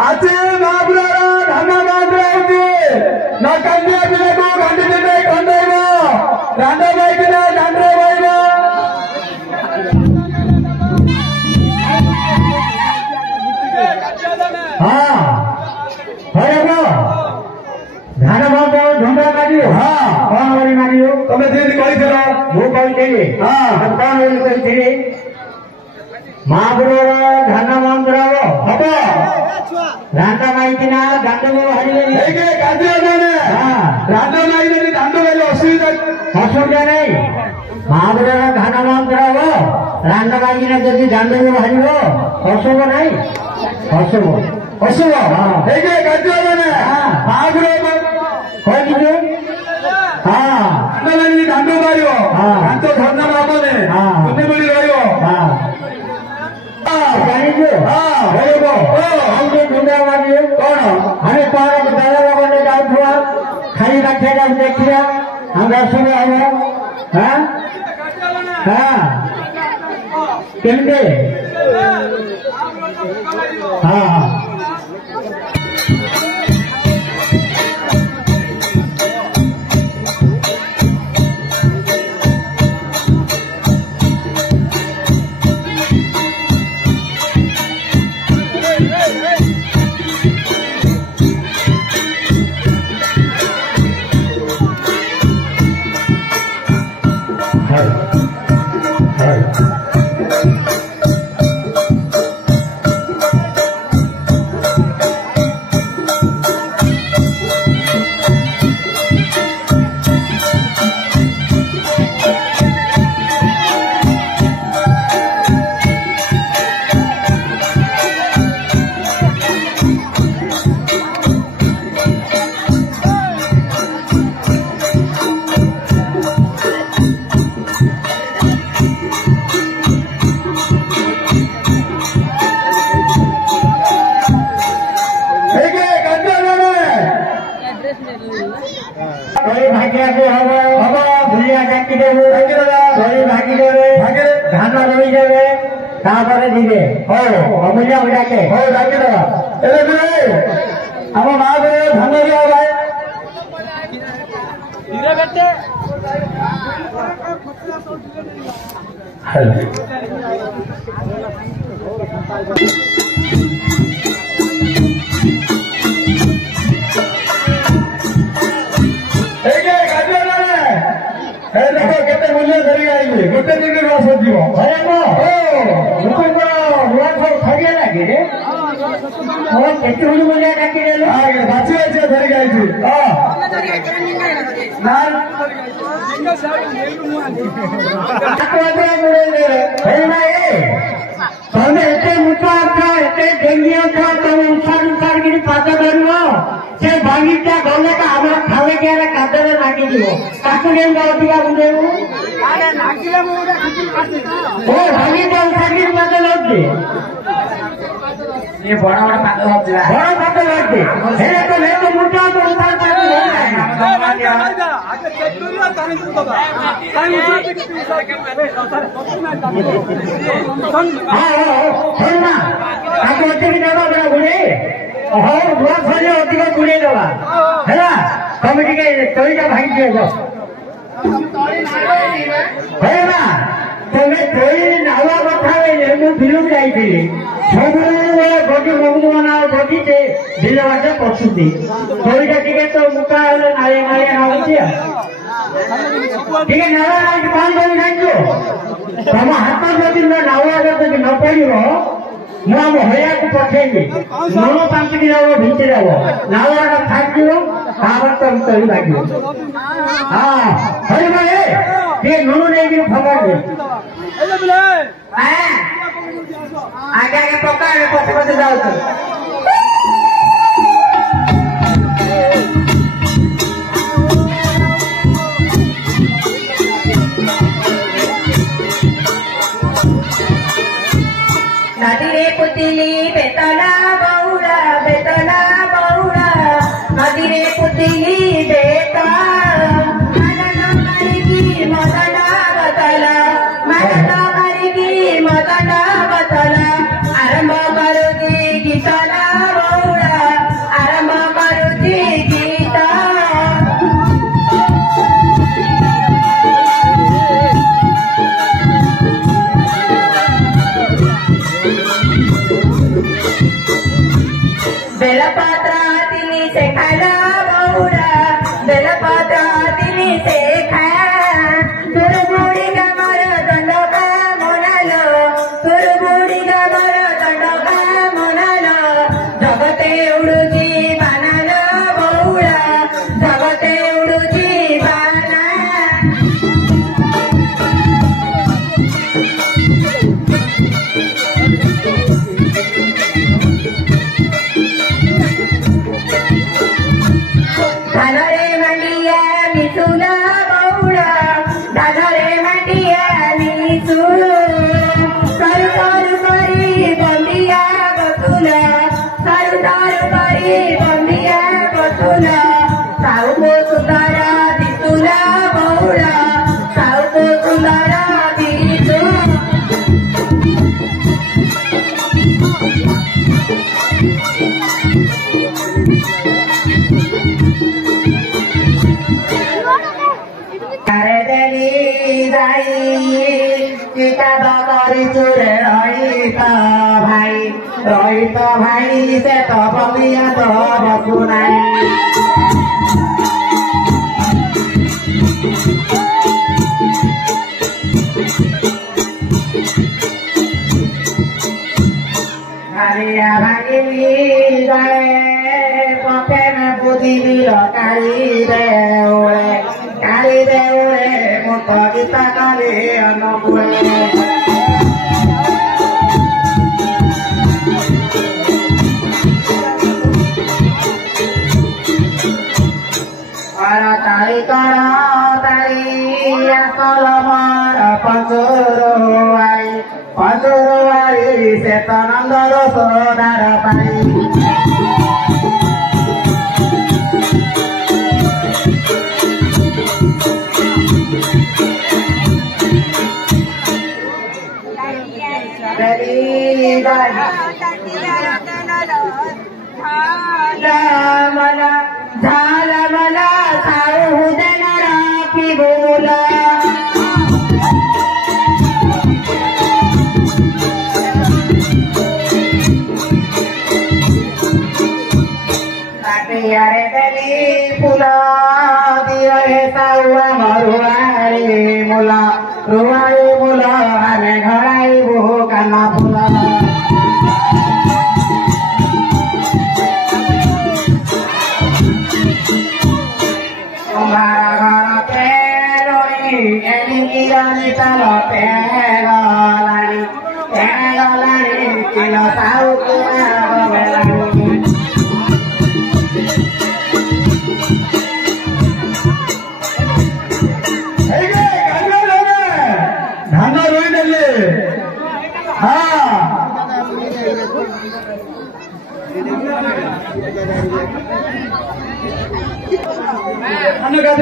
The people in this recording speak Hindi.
आचे महापुरारा धाना मांद्रा होती ना कन्या बिना को घंटे देते खंडेगा रांडा भाई बिना डांडरे भाई ना हाँ है ना धाना मांद्रा ढूंढा मारियो हाँ कौन वाली मारियो तुम्हें धीरे कोई चला वो कोई चाहिए हाँ हम कौन वाली कोई चाहिए महापुरारा धाना मांद्रा वो हबा रांडा माइकिना दांडो हरिये ಹೇಗೆ ಕಾದಿಯಾನೆ ರಾಂಡಾ ಮಾइने दांडो ಮೇಲೆ असुविधा नहीं महापुरारा धाना मांद्रा वो रांडा माइकिना जदि दांडो हरियो असुविधा नहीं असुविधा ಹೇಗೆ ಕಾದಿयाने महापुरारा कोई दियो रांडा माइने दांडो मारियो दांडो धरना मामने तुमने बोली रहियो हमें तारा दादा लगने जाऊँ खाली रखेगा देखिए हम सुने हाँ हाँ केंद्र हाँ हाँ धान रही जाए जीवे अमूल्य डाके हम माँ धान केते मूल्य धरी आइए गोटे दिन रस जीव अरे मो खाइए लगे रे केते मूल्य डाकी बाची बाची धरी आई तमें एत मुटा एत डेंगी तुम उसार कि पाद धर से भांगीटा गले आम खावे के कादर नागी अधिका बुझेबू भांगीटा उसार पाद लगे बड़ बड़ पाद लगे तो मुटा तो उसार अधिक गुड़े दवा है तुम तईटा भांगी है तुम्हें तई नावा कथा मुझे बिलू जाइली सब बगी मगुद मना बगी से बिल बाटे पशुति तईटा टे तो मुका नालिया नालिया नाची टे नाला पान कर जाइयो तुम हाथ जदि नावा जदि न पड़ो मुझे हया को पठेबी मन पांचि जाव भितर जाव नाला थी तुम तरी लगे हाँ हरी भाई टे नुन नहीं खबर दे आगे आगे पका पचे पचे जाओ नदी रे पुतली बेतला बहुरा नदी रे पुतली बेता मदन की मदना बतला मदन की मदना बतला आरंभ करो गीता बेलपत्र तिमी से खाला बहुरा बेलपत्र तिमी से खा तुरबुडी गमर दण्डका मोनालो तुरबुडी गमर दण्डका मोनालो जगते उडुची बानालो बहुरा जगते उडुची बाना धानरे मंडिया मिसुला बहुडा धानरे मंडिया मिसू सारू सारू करी बंदिया बसुला सारू सारू करी बंदिया बसुला साऊ को सुंदरा दिसुला बहुडा साऊ को सुंदरा दिसू रोहित भाई से तो बलिया तो बसुनाई हरिया भागी गए पके में बुद्धि दिल काली देउले मुत गीता काली अनुकूले तारी असल मार पंजुरुवारी से तनंदर सोदार पाई झाला मला साऊ देणार की बोला अरे तेरी फुला दिया हे साऊआ मरुआरी मुला रुआई मुला अरे घराई बहु काना फुला तुम्हारा घर पे रोई एनी जानी चलो तेगलानी किलो साऊ के बेलानी धान रोई देले हाँ धान का